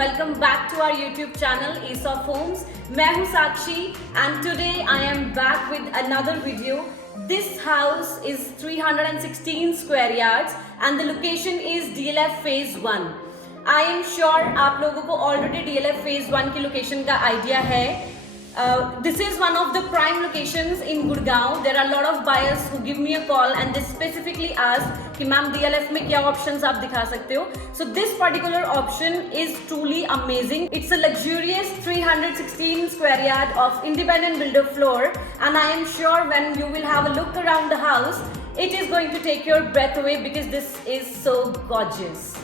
welcome back to our YouTube channel Aesop Homes. मैं हूँ साक्षी and today I am back with another video. This house is 316 square yards and the location is DLF Phase 1. I am sure आप लोगों को already DLF Phase 1 की location का idea है. This is one of the prime locations in Gurgaon. There are a lot of buyers who give me a call and they specifically ask कि ma'am DLF में क्या options आप दिखा सकते हो. So this particular option is truly amazing. It's a luxurious 316 square yard of independent builder floor and I am sure when you will have a look around the house, it is going to take your breath away because this is so gorgeous.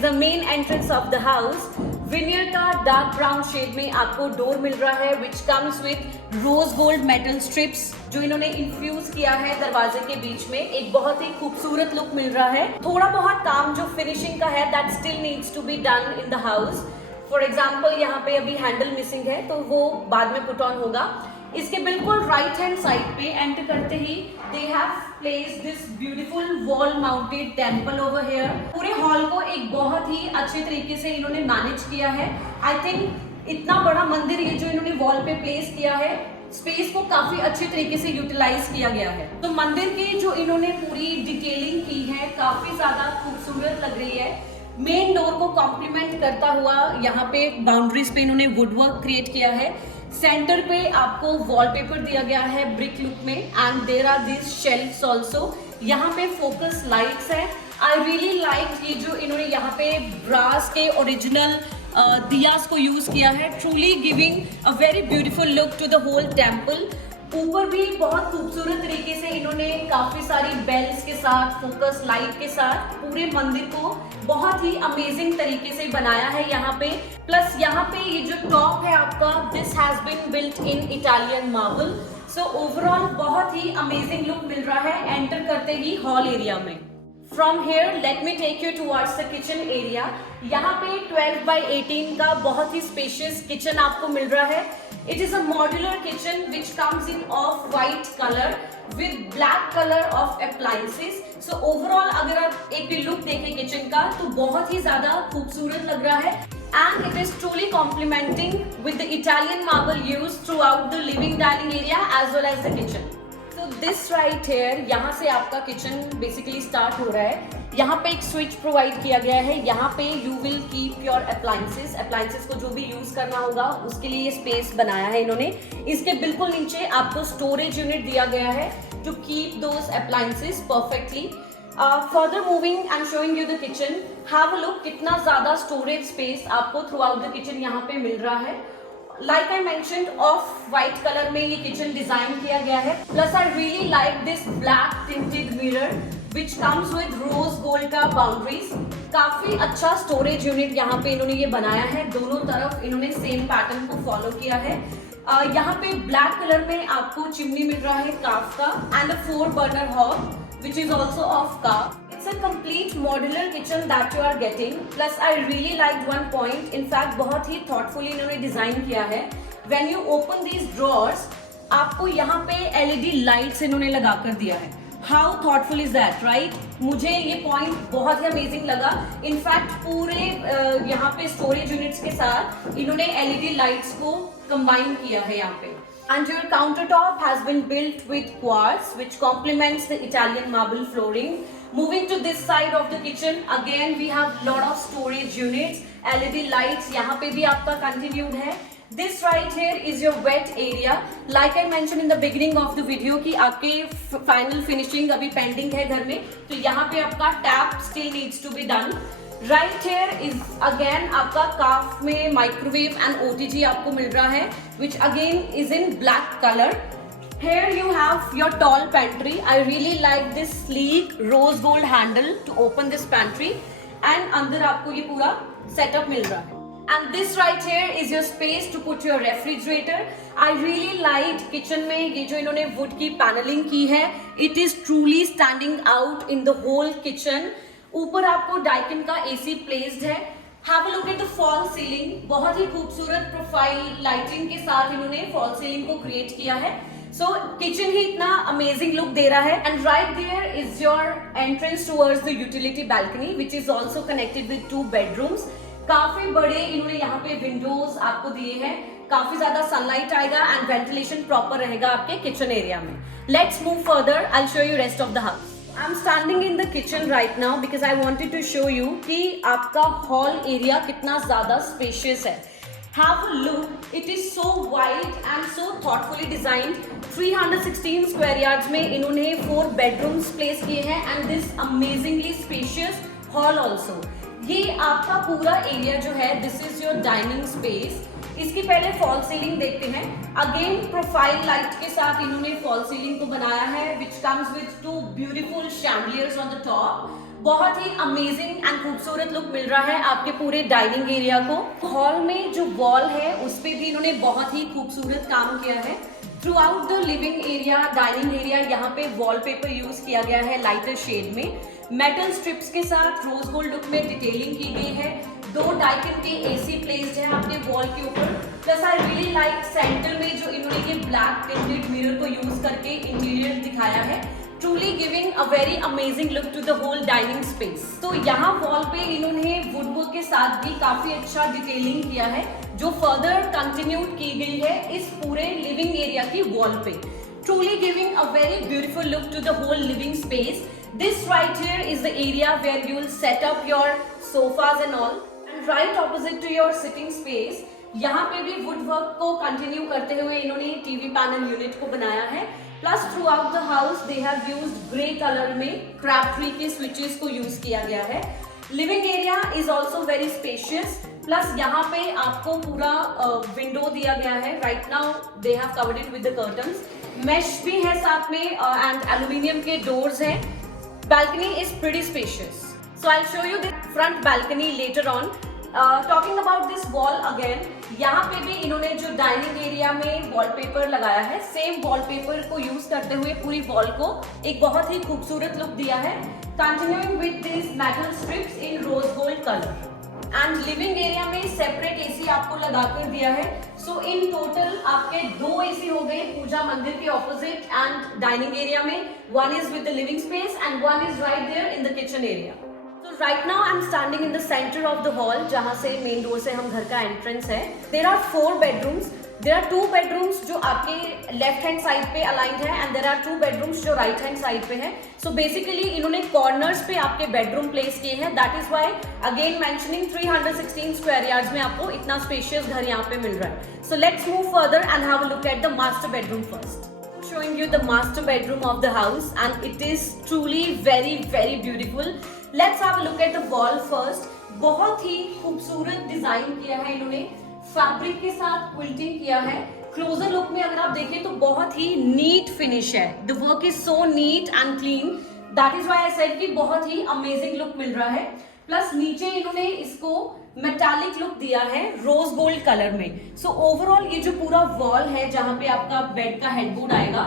The main entrance of the house. Veneer का dark brown shade में आपको door मिल रहा है which comes with rose gold metal strips जो इन्होंने infuse किया है दरवाजे के बीच में. एक बहुत ही खूबसूरत लुक मिल रहा है. थोड़ा बहुत काम जो फिनिशिंग का है that still needs to be done in the house. For example यहाँ पे अभी हैंडल मिसिंग है तो वो बाद में पुट ऑन होगा. इसके बिल्कुल राइट हैंड साइड पे एंटर करते ही they have placed this beautiful wall mounted temple over here. पूरे हॉल को एक बहुत ही अच्छे तरीके से इन्होंने मैनेज किया है. आई थिंक इतना बड़ा मंदिर ये जो इन्होंने वॉल पे प्लेस किया है, स्पेस को काफी अच्छे तरीके से यूटिलाइज किया गया है. तो मंदिर की जो इन्होंने पूरी डिटेलिंग की है काफी ज्यादा खूबसूरत लग रही है. मेन डोर को कॉम्प्लीमेंट करता हुआ यहाँ पे बाउंड्रीज पे इन्होंने वुडवर्क क्रिएट किया है. सेंटर पे आपको वॉलपेपर दिया गया है ब्रिक लुक में and there are this shelves also. यहाँ पे फोकस लाइट्स है. आई रियली लाइक ये जो इन्होंने यहाँ पे ब्रास के ओरिजिनल दियास को यूज किया है. Truly giving a very beautiful look to the whole temple. ऊपर भी बहुत खूबसूरत तरीके से इन्होंने काफी सारी बेल्स के साथ फोकस लाइट के साथ पूरे मंदिर को बहुत ही अमेजिंग तरीके से बनाया है यहाँ पे. प्लस यहाँ पे ये जो टॉप है आपका this has been built in Italian marble. So overall बहुत ही अमेजिंग लुक मिल रहा है एंटर करते ही हॉल एरिया में. From here, let me take you towards the kitchen area. यहाँ पे 12 by 18 का बहुत ही spacious kitchen आपको मिल रहा है. It is a modular kitchen which comes in of white color with black color of appliances. So overall अगर आप एक look देखें kitchen का तो बहुत ही ज़्यादा खूबसूरत लग रहा है. And it is truly complementing with the Italian marble used throughout the living dining area as well as the kitchen. तो दिस राइट हेयर यहाँ से आपका किचन बेसिकली स्टार्ट हो रहा है. यहाँ पे एक स्विच प्रोवाइड किया गया है. यहाँ पे you will keep your appliances को जो भी यूज करना होगा उसके लिए ये स्पेस बनाया है इन्होंने. इसके बिल्कुल नीचे आपको स्टोरेज यूनिट दिया गया है to keep those appliances perfectly. Further moving and showing you the kitchen. Have a look कितना ज्यादा स्टोरेज स्पेस आपको थ्रू आउट द किचन यहाँ पे मिल रहा है. like I mentioned of white colour में ये किचन डिजाइन किया गया है. Plus I really like this black tinted mirror which comes with rose gold का बाउंड्रीज. काफी अच्छा स्टोरेज यूनिट यहाँ पे इन्होंने ये बनाया है. दोनों तरफ इन्होंने सेम पैटर्न को फॉलो किया है. यहाँ पे ब्लैक कलर में आपको चिमनी मिल रहा है काफ का and a 4 burner hob which is also of car. It's a complete modular kitchen that you are getting. Plus I really liked one point. In fact बहुत ही thoughtfully इन्होंने डिजाइन किया है. When you open these drawers, आपको यहाँ पे LED lights इन्होंने लगा कर दिया है. How thoughtful is that, right? मुझे ये पॉइंट बहुत ही अमेजिंग लगा. इनफैक्ट पूरे यहाँ पे स्टोरेज यूनिट्स के साथ इन्होंने LED लाइट्स को कंबाइन किया है यहाँ पे. And your countertop has been built with quartz, which complements the Italian marble flooring. Moving to this side of the kitchen, again we have lot of storage units. LED lights यहाँ पे भी आपका continued है. This right here is your wet area. Like I mentioned in the beginning of the video कि आपके final finishing अभी pending है घर में, तो यहाँ पे आपका tap still needs to be done. Right here is again आपका काफ में माइक्रोवेव एंड OTG आपको मिल रहा है, which again is in black color. Here you have your tall pantry. I really like this sleek rose gold handle to open this pantry. And अंदर आपको ये पूरा setup मिल रहा है. And this right here is your space to put your refrigerator. I really liked kitchen में ये जो इन्होंने wood की paneling की है. It is truly standing out in the whole kitchen. ऊपर आपको डाइकिन का AC प्लेस्ड है. Have a look at the fall ceiling. बहुत ही खूबसूरत प्रोफाइल लाइटिंग के साथ इन्होंने फॉल सीलिंग को क्रिएट किया है. So किचन ही इतना अमेजिंग लुक दे रहा है. And right there is your entrance towards the utility balcony, which is also connected with 2 bedrooms. काफी बड़े इन्होंने यहाँ पे विंडोज आपको दिए हैं. काफी ज्यादा सनलाइट आएगा एंड वेंटिलेशन प्रॉपर रहेगा आपके किचन एरिया में. Let's move further. I'll show you rest of the house. I'm standing in the kitchen right now because I wanted to show you कि आपका हॉल एरिया कितना ज्यादा spacious है. Have a look. It is so wide and so thoughtfully designed. 316 square yards में इन्होंने 4 bedrooms place किए हैं and this amazingly spacious hall also. ये आपका पूरा एरिया जो है, this is your dining space. इसकी पहले फॉल सीलिंग देखते हैं. अगेन प्रोफाइल लाइट के साथ इन्होंने फॉल सीलिंग को बनाया है, which comes with 2 beautiful chandeliers on the top. बहुत ही अमेजिंग एंड खूबसूरत लुक मिल रहा है आपके पूरे डाइनिंग एरिया को. हॉल में जो वॉल है उस पे भी इन्होंने बहुत ही खूबसूरत काम किया है. Throughout the living area, dining area, यहाँ पे वॉलपेपर यूज किया गया है लाइटर शेड में. मेटल स्ट्रिप्स के साथ रोज गोल्ड लुक में डिटेलिंग की गई है. 2 डाइकिन के AC प्लेस्ड है आपके वॉल के ऊपर. Plus I really like centre में जो इन्होंने ये ब्लैक टिंटेड मिरर को यूज करके इंटीरियर दिखाया है. Truly giving a very amazing look to the whole dining space. तो यहाँ वॉल पे इन्होंने वुडवर्क के साथ भी काफी अच्छा डिटेलिंग किया है, जो फर्दर कंटिन्यूड की गई है इस पूरे लिविंग एरिया की वॉल पे. Truly giving a very beautiful look to the whole living space. This right here is the area where you will set up your sofas and all. And right opposite to your sitting space, यहाँ पे भी would work को continue करते हुए इन्होंने TV panel unit को बनाया है. Plus through out the house they have used grey colour में क्रैप ट्री के स्विचेस को यूज किया गया है. Living area is also very spacious. Plus यहाँ पे आपको पूरा विंडो दिया गया है. Right now they have covered it with the curtains. Mesh भी है साथ में एंड एल्यूमिनियम के डोर्स हैं. Balcony is pretty spacious. So I'll show you the front balcony later on. Talking about this wall again, यहाँ पे भी इन्होंने जो डाइनिंग एरिया में वॉलपेपर लगाया है, सेम वॉलपेपर को यूज करते हुए पूरी वॉल को एक बहुत ही खूबसूरत लुक दिया है. Continuing with these metal strips in rose gold color. And living area में सेपरेट AC आपको लगा कर दिया है. सो इन टोटल आपके 2 AC हो गए पूजा मंदिर के ऑपोजिट एंड डाइनिंग एरिया में. One is with the living space and one is right there in the kitchen area. So right now I am standing in the centre of the hall, जहां से main door से हम घर का entrance है. There are 4 bedrooms. There are 2 bedrooms जो आपके left hand side पे अलाइंड है एंड देयर आर 2 बेडरूम्स जो राइट हैंड साइड पे है. सो बेसिकली इन्होंने कॉर्नर्स पे आपके बेडरूम प्लेस किए हैं. That is why again mentioning 316 square yards में आपको इतना स्पेशियस घर यहाँ पे मिल रहा है. So let's move further and have a look at the master bedroom first. Showing you the master bedroom of the house and it is truly very beautiful. Let's have a look at the wall first. बहुत ही खूबसूरत design किया है इन्होंने. Fabric के साथ quilting किया है. Closure look में अगर आप देखें तो बहुत ही नीट फिनिश है. The work is so neat and clean. That is why I said कि बहुत ही अमेजिंग लुक मिल रहा है. प्लस नीचे इन्होंने इसको मेटालिक लुक दिया है रोज गोल्ड कलर में. सो ओवरऑल ये जो पूरा वॉल है जहां पे आपका बेड का हेडबोर्ड आएगा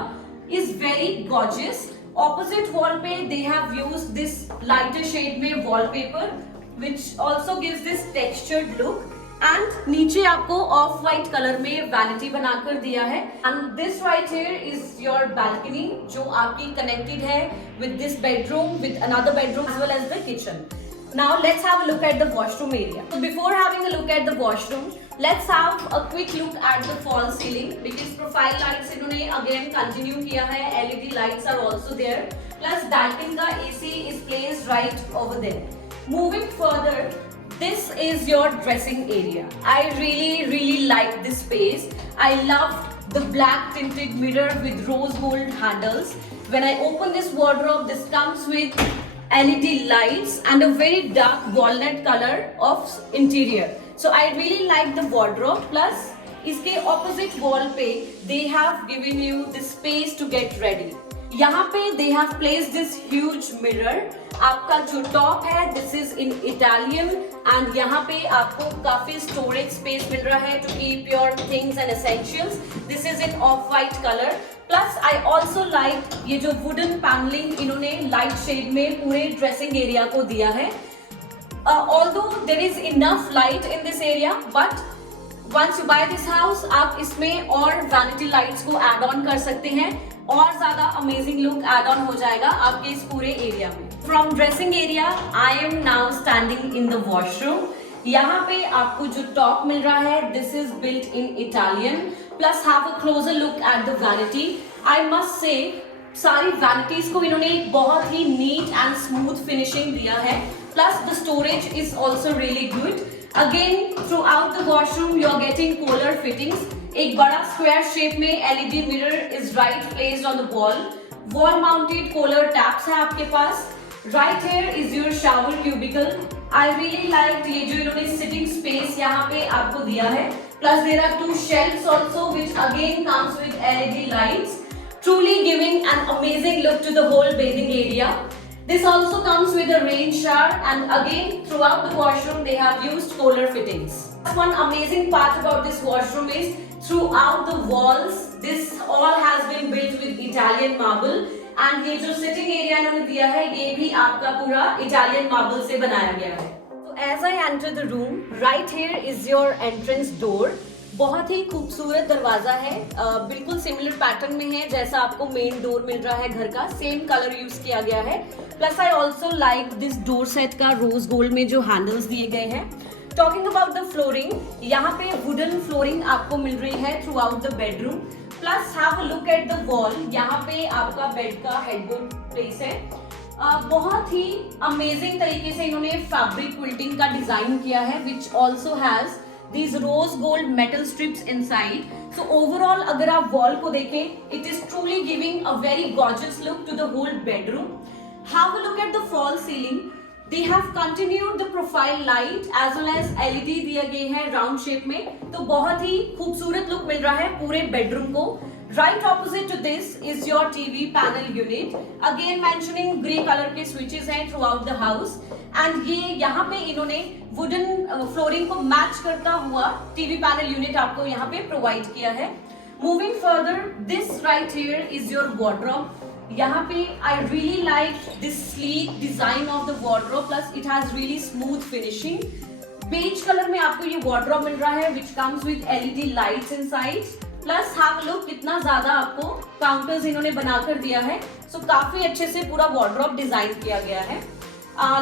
is very gorgeous. Opposite wall पे they have used this lighter shade में wallpaper which also gives this textured look and नीचे आपको ऑफ वाइट कलर में वैनिटी बनाकर दिया है and this right here is your balcony जो आपकी connected है with this bedroom with another bedroom as well as the kitchen. Now let's have a look at the washroom area. So before having a look at the washroom, let's have a quick look at the false ceiling because profile lights इन्होंने again continue किया है, LED lights are also there. Plus Daikin का AC is placed right over there. Moving further, this is your dressing area. I really like this space. I loved the black tinted mirror with rose gold handles. When I open this wardrobe, this comes with LED lights and a very dark walnut color of interior. So I really like the wardrobe. Plus, इसके opposite wall पे they have given you the space to get ready. यहाँ पे they have placed this huge mirror. आपका जो top है this is in Italian and यहाँ पे आपको काफी storage space मिल रहा है to keep your things and essentials. This is in off-white color. Plus I also like ये जो wooden paneling इन्होंने light shade में पूरे dressing area को दिया है. Although there is enough light in this area, but once you buy this house, आप इसमें और vanity lights को add on कर सकते हैं और ज्यादा अमेजिंग लुक एड ऑन हो जाएगा आपके इस पूरे एरिया में. From dressing area I am now standing in the washroom. यहाँ पे आपको जो टॉप मिल रहा है this is built in Italian. Plus have a closer look at the vanity. I must say सारी वैनिटीज को इन्होंने बहुत ही नीट एंड स्मूथ फिनिशिंग दिया है. Plus the storage is also really good. Again throughout the washroom you are getting Kohler fittings. एक बड़ा square shape में LED mirror is right placed on the wall. Wall mounted cooler taps है आपके पास. Right here is your shower cubicle. I really like ये जो इन्होंने sitting space यहाँ पे आपको दिया है. Plus there are 2 shelves also which again comes with LED lights, truly giving an amazing look to the whole bathing area. This also comes with a rain shower and again throughout the washroom they have used Kohler fittings. One amazing part about this washroom is throughout the walls this all has been built with Italian marble and ये जो sitting area इन्होंने दिया है ये भी आपका पूरा Italian marble से बनाया गया है. So as I enter the room, right here is your entrance door. बहुत ही खूबसूरत दरवाजा है. बिल्कुल सिमिलर पैटर्न में है जैसा आपको मेन डोर मिल रहा है घर का. सेम कलर यूज किया गया है. Plus I also like this door set का रोज गोल्ड में जो हैंडल्स दिए गए हैं. टॉकिंग अबाउट द फ्लोरिंग, यहाँ पे वुडन फ्लोरिंग आपको मिल रही है throughout the bedroom. Plus have a look at the wall. यहाँ पे आपका बेड का हेडबोर्ड प्लेस है. बहुत ही अमेजिंग तरीके से इन्होंने फैब्रिक क्विल्टिंग का डिजाइन किया है which also has these rose gold metal strips inside. So overall अगर आप wall को देखें it is truly giving a very gorgeous look to the whole bedroom. Have a look at the false ceiling. They have continued the profile light as well as LED दिया गया है round shape में. तो बहुत ही खूबसूरत look मिल रहा है पूरे बेडरूम को. Right opposite to this is your TV panel unit. Again mentioning grey color के switches हैं throughout the house. And ये यहाँ पे इन्होंने wooden flooring को मैच करता हुआ TV panel unit आपको यहाँ पे प्रोवाइड किया है. Moving further, this right here is your wardrobe. यहाँ पे I really like this sleek design of the wardrobe. Plus it has really smooth finishing. Beige color में आपको ये wardrobe मिल रहा है which comes with LED lights inside. Plus have a look कितना ज्यादा आपको काउंटर्स इन्होंने बनाकर दिया है. सो काफी अच्छे से पूरा वॉर्डरोब डिजाइन किया गया है.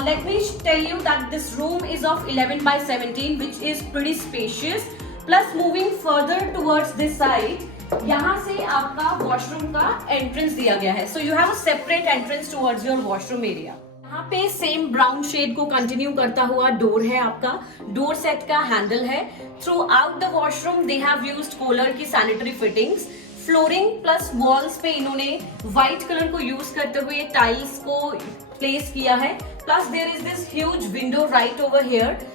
Let me tell you that this room is of 11x17 which is pretty spacious. Plus moving further towards this side यहाँ से आपका वॉशरूम का एंट्रेंस दिया गया है. So you have a separate entrance towards your washroom area. यहाँ पे same brown shade को कंटिन्यू करता हुआ डोर है. आपका डोर सेट का हैंडल है. Throughout the washroom they have used Kohler की sanitary fittings. Flooring plus walls पे इन्होंने व्हाइट कलर को यूज करते हुए टाइल्स को प्लेस किया है. Plus there is this huge window right over here.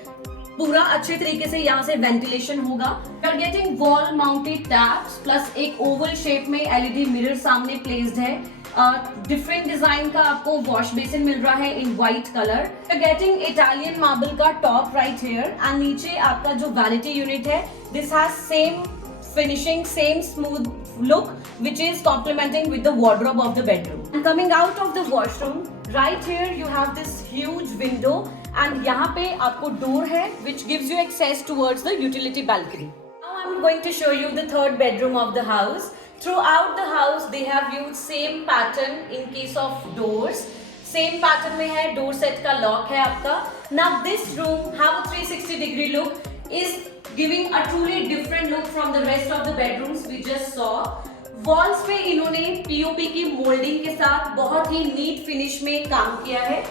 पूरा अच्छे तरीके से यहाँ से वेंटिलेशन होगा. You are getting wall mounted taps plus एक ओवल शेप में LED मिरर सामने प्लेस्ड है. डिफरेंट डिजाइन का आपको वॉश बेसिन मिल रहा है in white colour. Getting Italian marble का टॉप राइट हियर. एंड नीचे आपका जो वैनिटी यूनिट है this has same finishing, same smooth look, which is complementing with the wardrobe of the bedroom. And coming out of the washroom, right here you have this huge window, and यहाँ पे आपको door है, which gives you access towards the utility balcony. Now I'm going to show you the third bedroom of the house. Throughout the house, they have used same pattern in case of doors. Same pattern में है, door set का lock है आपका. Now this room have a 360-degree look, is giving a truly different look from the rest of the bedrooms we just saw. Walls पे इन्होंने POP की molding के साथ बहुत ही neat finish में काम किया है.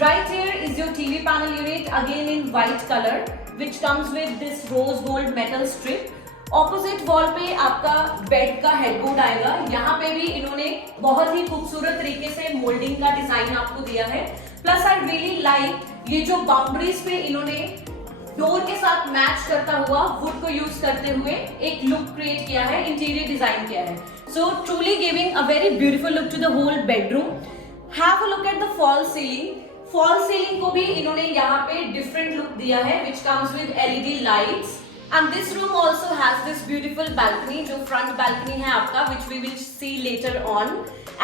Right here is your TV panel unit, again in white color, which comes with this rose gold metal strip. Opposite wall पे आपका बेड का हेडबोर्ड आएगा. यहाँ पे भी इन्होंने बहुत ही खूबसूरत तरीके से मोल्डिंग का डिजाइन आपको दिया है. प्लस आई रियली लाइक ये जो बाउंड्रीज पे इन्होंने डोर के साथ मैच करता हुआ वुड को यूज करते हुए एक लुक क्रिएट किया है, इंटीरियर डिजाइन किया है. So truly giving a very beautiful look to the whole bedroom. Have a look at the fall ceiling. Fall ceiling को भी इन्होंने यहाँ पे डिफरेंट लुक दिया है, which comes with LED lights. And this room also has this beautiful balcony, जो front balcony है आपका, which we will see later on.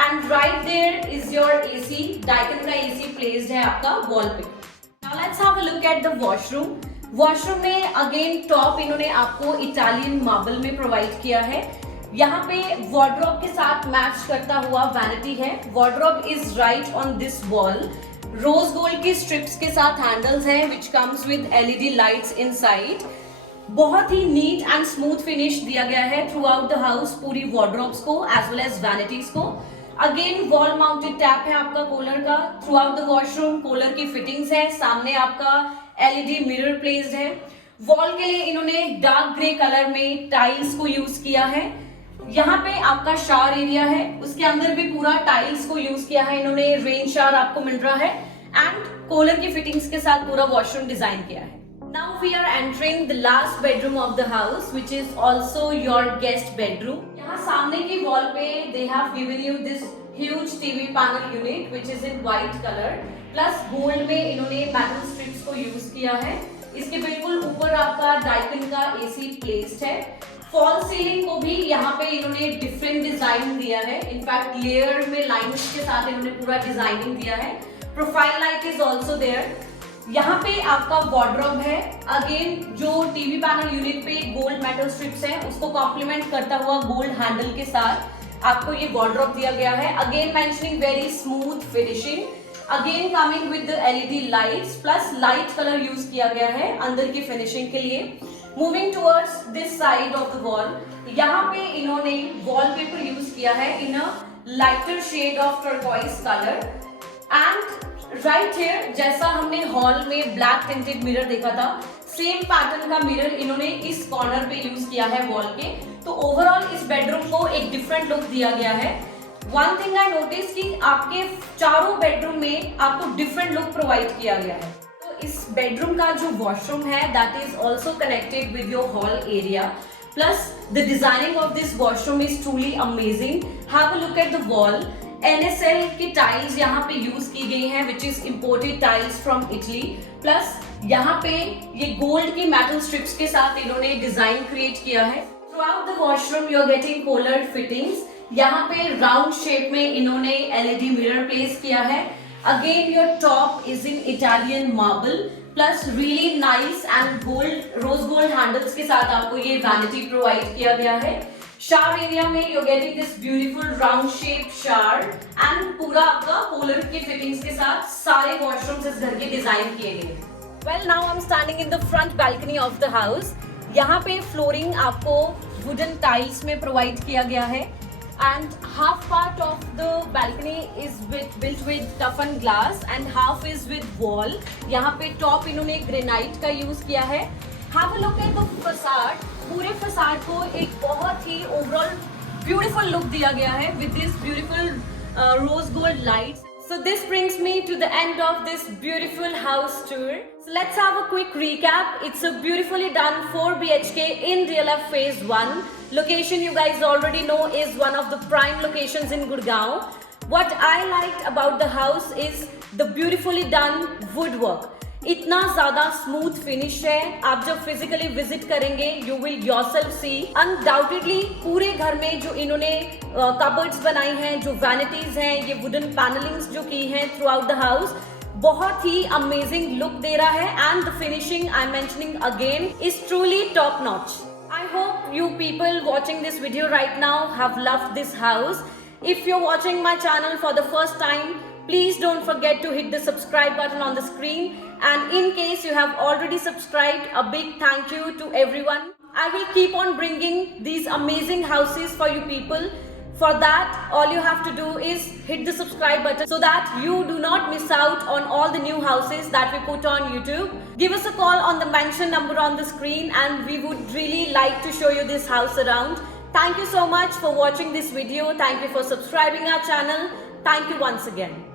And right there is your AC, Daikin का AC placed है आपका wall पे. Now let's have a look at the washroom. Washroom में again top इन्होंने आपको Italian marble में provide किया है. यहाँ पे wardrobe के साथ मैच करता हुआ vanity है. Wardrobe is right on this wall. Rose gold की strips के साथ handles हैं, which comes with LED lights inside. बहुत ही नीट एंड स्मूथ फिनिश दिया गया है थ्रू आउट द हाउस, पूरी वॉर्डरोब्स को एज वेल एज वैनिटीज को. अगेन वॉल माउंटेड टैप है आपका कूलर का. Through out the washroom cooler की फिटिंग्स है. सामने आपका LED मिरर प्लेस्ड है. वॉल के लिए इन्होंने डार्क ग्रे कलर में टाइल्स को यूज किया है. यहाँ पे आपका शावर एरिया है, उसके अंदर भी पूरा टाइल्स को यूज किया है इन्होंने. रेन शावर आपको मिल रहा है एंड कूलर की फिटिंग्स के साथ पूरा वॉशरूम डिजाइन किया है. Now we are entering the last bedroom of the house, which is also your guest bedroom. यहाँ सामने की wall पे they have given you this huge TV panel unit, which is in white color. Plus gold में इन्होंने metal strips को use किया है. इसके बिल्कुल ऊपर आपका Daikin का AC placed है. Fall ceiling को भी यहाँ पे इन्होंने different design दिया है. In fact layer में lines के साथ इन्होंने पूरा designing दिया है. Profile light is also there. यहाँ पे आपका वॉर्डरोब है. अगेन जो टीवी पैनल यूनिट पे गोल्ड मेटल स्ट्रिप्स हैं उसको कॉम्प्लीमेंट करता हुआ गोल्ड हैंडल के साथ आपको ये वॉर्डरोब दिया गया है. Again mentioning very smooth finishing. Again coming with the LED lights plus light colour use किया गया है अंदर की फिनिशिंग के लिए. Moving towards this side of the wall, यहाँ पे इन्होंने वॉलपेपर यूज किया है in a lighter shade of turquoise colour. And right here जैसा हमने हॉल में ब्लैक टिंटेड मिरर देखा था, सेम पैटर्न का मिरर इन्होंने इस कॉर्नर पे यूज किया है वॉल के. तो ओवरऑल इस बेडरूम को एक डिफरेंट लुक दिया गया है. वन थिंग आई नोटिस कि आपके चारों बेडरूम में आपको डिफरेंट लुक प्रोवाइड किया गया है. तो इस बेडरूम का जो वॉशरूम है that is also connected with your hall area. Plus the designing of this washroom is truly amazing. Have a look at the wall. NSL की टाइल्स यहाँ पे यूज की गई हैं, which is imported tiles from Italy. Plus यहाँ पे ये gold की मेटल स्ट्रिप्स के साथ इन्होंने डिजाइन क्रिएट किया है. Throughout the washroom you are getting Kohler fittings. यहाँ पे राउंड शेप में इन्होंने LED मिरर प्लेस किया है. Again your top is in Italian marble plus really nice and gold rose gold handles के साथ आपको ये वैनिटी प्रोवाइड किया गया है. शावर एरिया में you getting this beautiful round shape shower and पूरा आपका कूलर की फिटिंग्स के साथ सारे वॉशरूम्स इस घर के डिजाइन किए गए. Well now I am standing in the front balcony of the house. यहाँ पे फ्लोरिंग आपको वुडन टाइल्स में प्रोवाइड किया गया है and half part of the balcony is built with टफन glass and half is with wall. यहाँ पे top इन्होंने ग्रेनाइट का यूज किया है. Have a look at the facade. पूरे फसाड को एक बहुत ही ओवरऑल ब्यूटीफुल लुक दिया गया है with this beautiful rose gold lights. So this brings me to the end of this beautiful house tour. So let's have a quick recap. It's a beautifully done 4 BHK in DLF Phase 1. Location you guys already know is one of the prime locations in Gurgaon. What I liked about the house is the beautifully done woodwork. इतना ज्यादा smooth finish है, आप जब physically visit करेंगे you will yourself see. Undoubtedly पूरे घर में जो इन्होंने कबर्ड्स बनाई हैं, जो वैनिटीज हैं, ये वुडन पैनलिंग्स जो की हैं थ्रू आउट द हाउस, बहुत ही अमेजिंग लुक दे रहा है। And the finishing I am mentioning again is truly top notch. I hope you people watching this video right now have loved this house. If you're watching my channel for the first time, please don't forget to hit the subscribe button on the screen. And in case you have already subscribed, a big thank you to everyone. I will keep on bringing these amazing houses for you people. For that, all you have to do is hit the subscribe button so that you do not miss out on all the new houses that we put on YouTube. Give us a call on the mentioned number on the screen and we would really like to show you this house around. Thank you so much for watching this video. Thank you for subscribing our channel. Thank you once again.